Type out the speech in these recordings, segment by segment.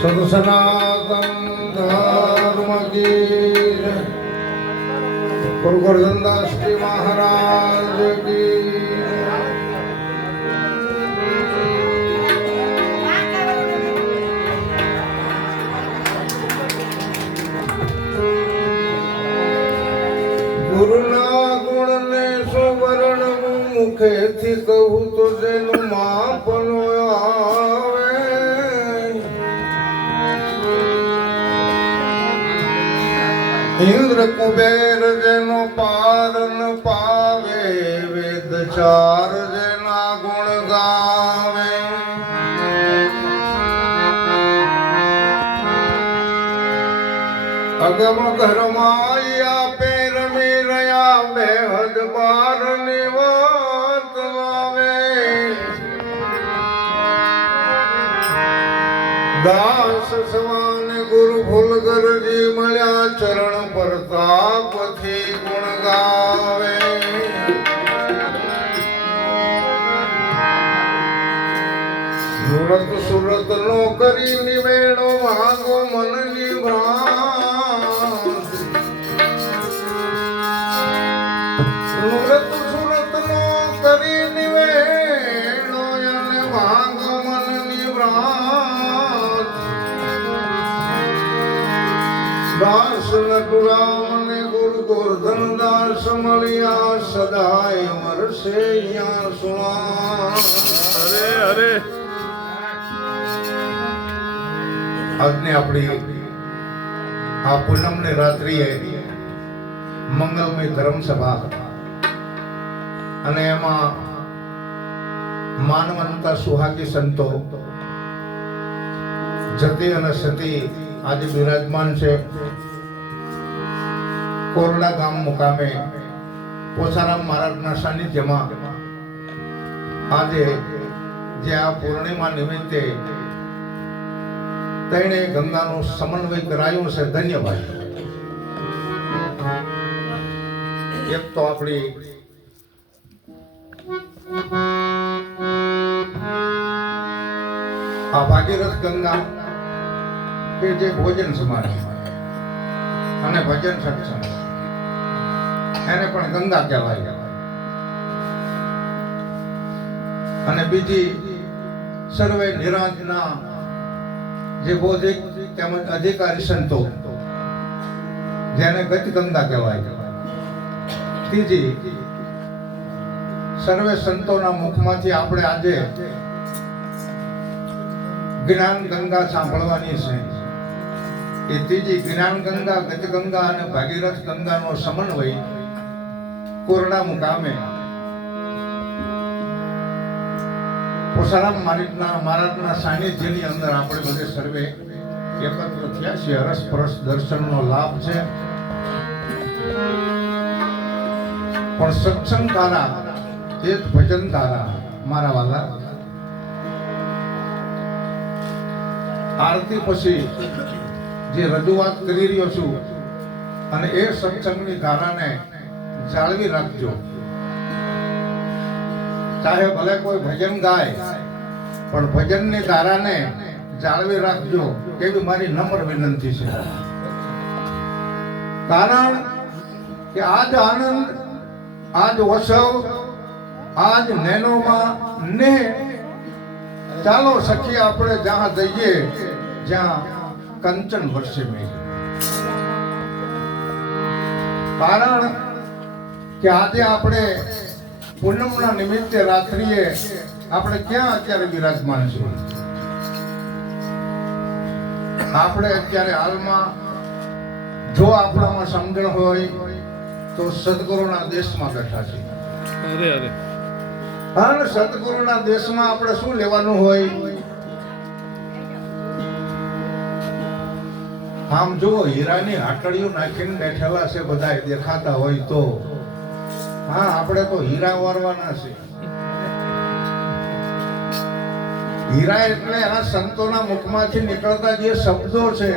સદ સનાતન ધર્મ કી જય। ગુરુ ગોરધનદાસ જી મહારાજ કી જય। ગુરુના ગુણને સુવર્ણ મુખેથી કહું તો જેનું માપન આવે। ઇન્દ્ર કુબેર જેનો પાર ન પાવે, વેદ ચાર જેના ગુણ ગાવે। અગમ ઘરમાયા પેર મેરયા બેહદ બાર નિવત લાવે। દાસ સવાન ગુરુ ભૂલગરજી મળ્યા, ચરણ પ્રતાપથી ગુણ ગાવે। સુરત સુરત નો કરી નિવેડો, માંગો મનની ભ્રાંત। સુરત સુરત નો કરી નિવેડો, અને માંગો મનની ભ્રાંત। દાસ નટુરામ ને ગુરુ ગોરધનદાસ મળ્યા, સદાય વરસે અહીંયા સુણા। અરે અરે આજની આપણી આ પૂનમની રાત્રિએ મંગલમય ધર્મસભા, અને એમાં માનવંતા સુહાગી સંતો જતી અને સતી આજે બિરાજમાન છે। કોરડા ગામ મુકામે પોસારામ મહારાજના સાનિધ્યમાં આજે જે આ પૂર્ણિમા નિમિત્તે તેણે ગંગાનું સમન્વય કરાયું છે। ધન્યવાદ। એક તો આપણી આ ભાગીરથ ગંગા કે જે ભોજન સમાજ અને ભજન સત્સંગ, એને પણ ગંગા કહેવાય। અને બીજી સર્વે નિરાંતના જે બૌદ્ધિક તેમજ અધિકારી સંતો, જેને ગતિ ગંગા કહેવાય। ત્રીજી સર્વે સંતોના મુખમાંથી આપણે આજે જ્ઞાન ગંગા સાંભળવાની છે। એ ત્રીજી જ્ઞાન ગંગા, ગતિ ગંગા અને ભાગીરથ ગંગાનો સમન્વય કોરડા મુકામે પોસારામ મહારાજના સાનિધ્યની અંદર આપણે બધે સર્વે એકત્ર થયા છીએ। અરસપરસ દર્શનનો લાભ છે, પણ સત્સંગ તારા તે જ ભજન તારા મારા વાલા। આરતી પછી જે રજૂઆત કરી રહ્યો છું, અને એ સત્સંગની ધારાને જાળવી રાખજો। ચાહે ભલે કોઈ ભજન ગાય, પણ ભજનની ધારાને જાળવી રાખજો, એવી મારી નમ્ર વિનંતી છે। કારણ કે આજ આનંદ, આજ વસવ, આજ નેનોમાં ને ચાલો સખી આપણે જ્યાં જઈએ જ્યાં કંચન વર્ષે મેં। કારણ કે આજે આપણે પૂનમના નિમિત્તે રાત્રિએ આપણે ક્યાં અત્યારે બિરાજમાન છીએ? આપણે અત્યારે હાલમાં જો આપણામાં સમજણ હોય તો સદગુરુના દેશમાં બેઠા છીએ। અરે અરે અને સદગુરુના દેશમાં આપણે શું લેવાનું હોય? આમ જુઓ, હીરાની હાટડીઓ નાખીને બેઠેલા છે બધા, દેખાતા હોય તો હા, આપણે તો હીરા વારવાના છે। હીરા એટલે આ સંતોના મુખમાંથી નીકળતા જે શબ્દો છે,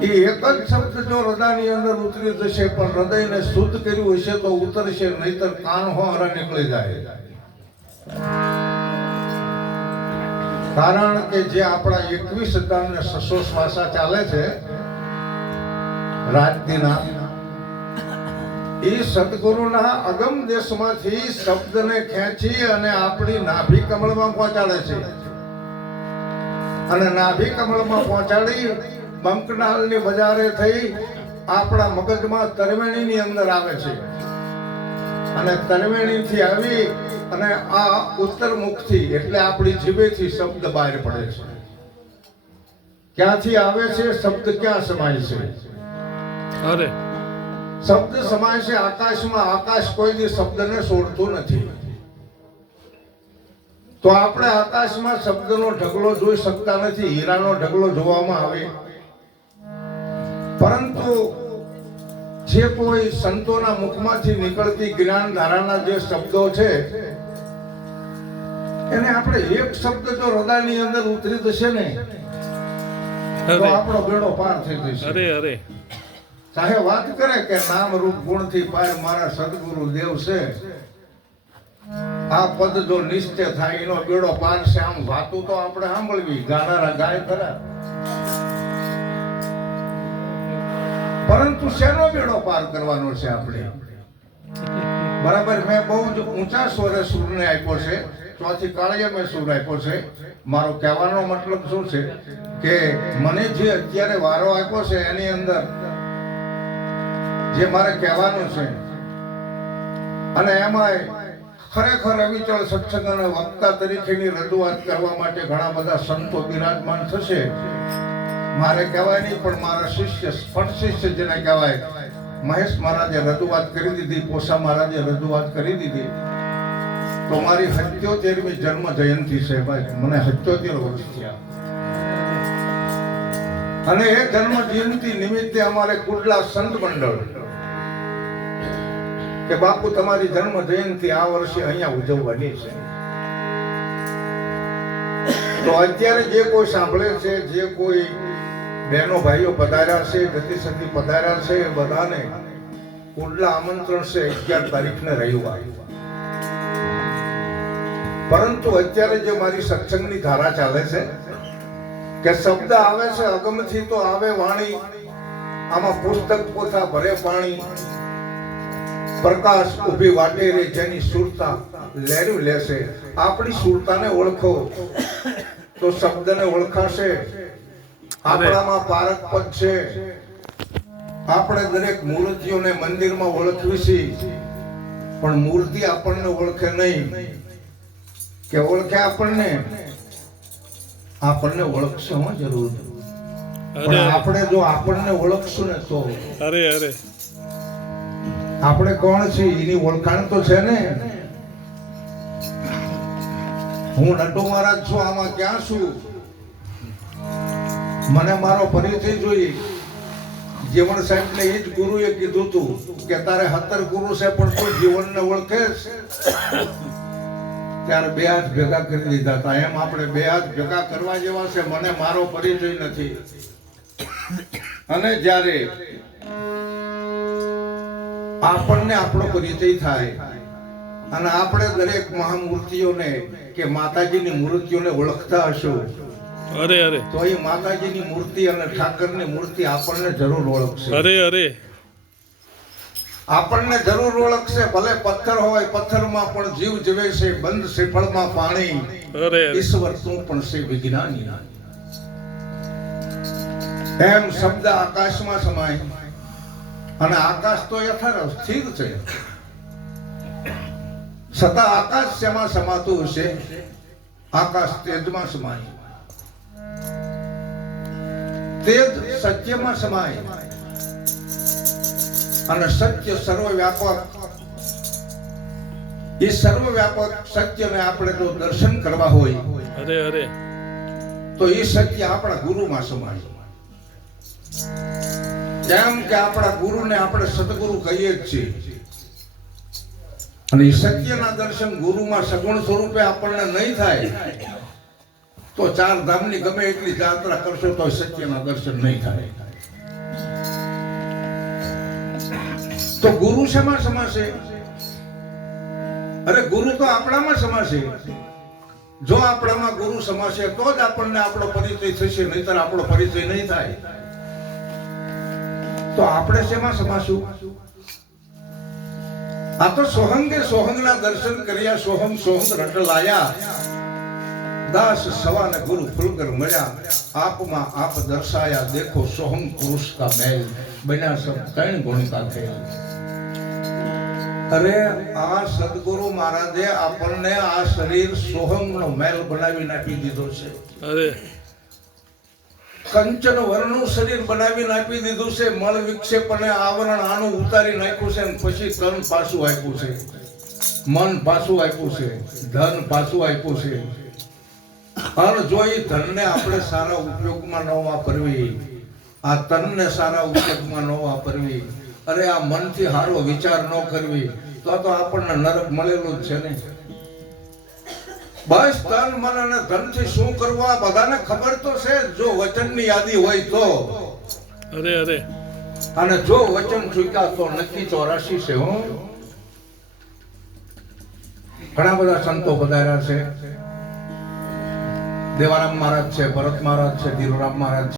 એ એક જ શબ્દ જો હૃદયની અંદર ઉતરી જશે, પણ હૃદયને શુદ્ધ કર્યું હશે તો ઉતરશે, નહીતર કાન હોરા નીકળી જાય। કારણ કે જે આપણા 21,600 શ્વાસા ચાલે છે રાતદીના, એ સદગુરુના અગમ દેશમાંથી શબ્દને ખેંચી અને આપણી નાભી કમળમાં પહોંચાડે છે, અને નાભી કમળમાં પહોંચાડી બંકનાલની બજારે થઈ આપણા મગજમાં તરવેણીની અંદર આવે છે, અને તરવેણીથી આવી અને આ ઉત્તર મુખથી એટલે આપણી જીભેથી શબ્દ બહાર પડે છે. ક્યાંથી આવે છે શબ્દ, ક્યાં સમાય છે? અરે શબ્દ સમાય છે આકાશમાં. આકાશ કોઈ દી શબ્દને છોડતું નથી. તો આપણે આકાશમાં શબ્દનો ઢગલો જોઈ શકતા નથી. હીરાનો ઢગલો જોવામાં આવે, પરંતુ જે કોઈ સંતોના મુખમાંથી નીકળતી જ્ઞાન ધારાના જે શબ્દો છે, એને આપણે એક શબ્દ જો હૃદયની અંદર ઉતરી જશે ને તો આપણો બેડો પાર થઈ જશે. અરે અરે ચાહે વાત કરે કે નામ રૂપ ગુણ થી પાર મારા સદગુરુ દેવ છે, આ પદ જો નિશ્ચય થાય એનો બેડો પાર છે. આમ વાતું તો આપણે સાંભળવી, ગાનારા ગાય ખરા, પરંતુ શેનો બેડો પાર કરવાનો છે આપણે? બરાબર. મેં બહુ જ ઊંચા સ્વરે સૂરને આપ્યો છે, ચોથી કાળીએ મેં સૂર આપ્યો છે. મારો કહેવાનો મતલબ શું છે કે મને જે અત્યારે વારો આપ્યો છે એની અંદર જે મારે કહેવાનું છે, અને એમાં ખરેખર અવિચળ સત્સંગ અને વક્તા તરીકેની રજૂઆત કરવા માટે ઘણા બધા સંતો બિરાજમાન થશે. મારે કહેવાય નહીં, પણ મારા શિષ્ય સ્પટ શિષ્ય જેને કહેવાય, મહેશ મહારાજે રજૂઆત કરી દીધી, પોસા મહારાજે રજૂઆત કરી દીધી. તો મારી 77મી જન્મ જયંતિ છે ભાઈ. મને 77 વર્ષ થયા, અને એ જન્મ જયંતિ નિમિત્તે અમારે કુડલા સંત મંડળ કે બાપુ તમારી જન્મ જયંતિ આ વર્ષે અહીંયા ઉજવવાની છે. તો અત્યારે જે કોઈ સાંભળે છે, જે કોઈ બહેનો ભાઈઓ પધાર્યા છે, ગતિ સતી પધાર્યા છે, એ બધાને કુડલા આમંત્રણ છે 11 તારીખને રવિવાર. પરંતુ અત્યારે જે મારી સત્સંગની ધારા ચાલે છે કે શબ્દ આવે છે અગમથી તો આવે વાણી, આમાં પુસ્તક પોથા ભરે પાણી, પ્રકાશ ઉભી વાટે રે જેની સુરતા લેરું લેશે. આપણી સુરતાને ઓળખો તો શબ્દને ઓળખાશે. આપણામાં પારક પદ છે. આપણે દરેક મૂર્તિઓને મંદિરમાં ઓળખવી છે, પણ મૂર્તિ આપણને ઓળખે નહીં. કે ઓળખે આપણને ઓળખશે હો જરૂર, પણ આપણે જો આપણને ઓળખશું ને તો અરે અરે આપણે કોણ છીએ એની ઓળખાણ તો છે ને. હું નટુ મહારાજ છું, આમાં ક્યાં છું? મને મારો પરિચય જોઈએ. જીવન સાહેબ ને એ જ ગુરુએ કીધું હતું કે તારે 17 ગુરુ છે, પણ તું જીવનને ઓળખે ત્યારે 2 હાથ ભેગા કરી દીધા હતા. એમ આપણે 2 હાથ ભેગા કરવા જેવા છે. મને મારો પરિચય નથી, અને જ્યારે આપણને આપણો પરિચય થાય અને આપણે દરેક મહામૂર્તિઓને કે માતાજીની મૂર્તિઓને ઓળખતા હશું, અરે અરે તો એ માતાજીની મૂર્તિ અને ઠાકરની મૂર્તિ આપણને જરૂર ઓળખશે. અરે અરે આપણને જરૂર ઓળખશે. ભલે પથ્થર હોય, પથ્થરમાં પણ જીવ જીવે છે. બંધ શ્રીફળમાં પાણી, અરે ઈશ્વર તું પણ છે વિજ્ઞાની. એમ શબ્દ આકાશમાં સમાય, અને આકાશ તો યથાર્થ સ્થિર છે, છતાં આકાશ શેમાં સમાતું હશે? આકાશ તેજમાં સમાય, તેજ સત્યમાં સમાય, અને સત્ય સર્વવ્યાપક. એ સર્વવ્યાપક સત્યને આપણે જો દર્શન કરવા હોય અરે અરે તો એ સત્ય આપણા ગુરુમાં સમાય. જેમ કે આપણા ગુરુને આપણે સદગુરુ કહીએ જ છીએ, અને સત્યના દર્શન ગુરુમાં સગુણ સ્વરૂપે આપણને નહીં થાય તો 4 ધામની ગમે એટલી યાત્રા કરશો તો સત્યના દર્શન નહીં થાય. તો ગુરુ શેમાં સમાશે? અરે ગુરુ તો આપણામાં સમાશે. જો આપણામાં ગુરુ સમાશે તો જ આપણને આપણો પરિચય થશે, નહીતર આપણો પરિચય નહીં થાય. તો આપણે શેમાં સમાશું? આ તો સોહંગે સોહંગના દર્શન કર્યા, સોહમ સોહંગ રટ લાયા, દાસ સવાને ગુરુ ફુલકર મળ્યા, આપમાં આપ દર્શાયા, દેખો સોહમ પુરુષ કા મેલ, બન્યા સબ ત્રણ ગુણિકા ખેલ. અરે આ સદગુરુ મહારાજે આપણને આ શરીર સોહમનો મહેલ બનાવી નાખી દીધો છે. અરે કંચન વર્ણનું શરીર બનાવી નાખી દીધું છે. મળ વિક્ષેપ અને આવરણ આનું ઉતારી નાખ્યું છે, અને પછી તન પાછું આપ્યું છે, મન પાછું આપ્યું છે, ધન પાછું આપ્યું છે. અને જો એ ધનને આપણે સારા ઉપયોગમાં ન વાપરવી, આ તનને સારા ઉપયોગમાં ન વાપરવી, અરે આ મનથી સારો વિચાર ન કરવી, તો આપણને નરક મળેલું જ છે ને. બસ તન મન અને ધનથી શું કરવું આ બધાને ખબર તો છે, જો વચનની યાદી હોય તો. અરે અરે અને જો વચન ચૂક્યા તો નક્કી 84 છે. હો, ઘણા બધા સંતો પધાર્યા છે. દેવારામ મહારાજ છે, ભરત મહારાજ છે, ધીરુરામ મહારાજ છે.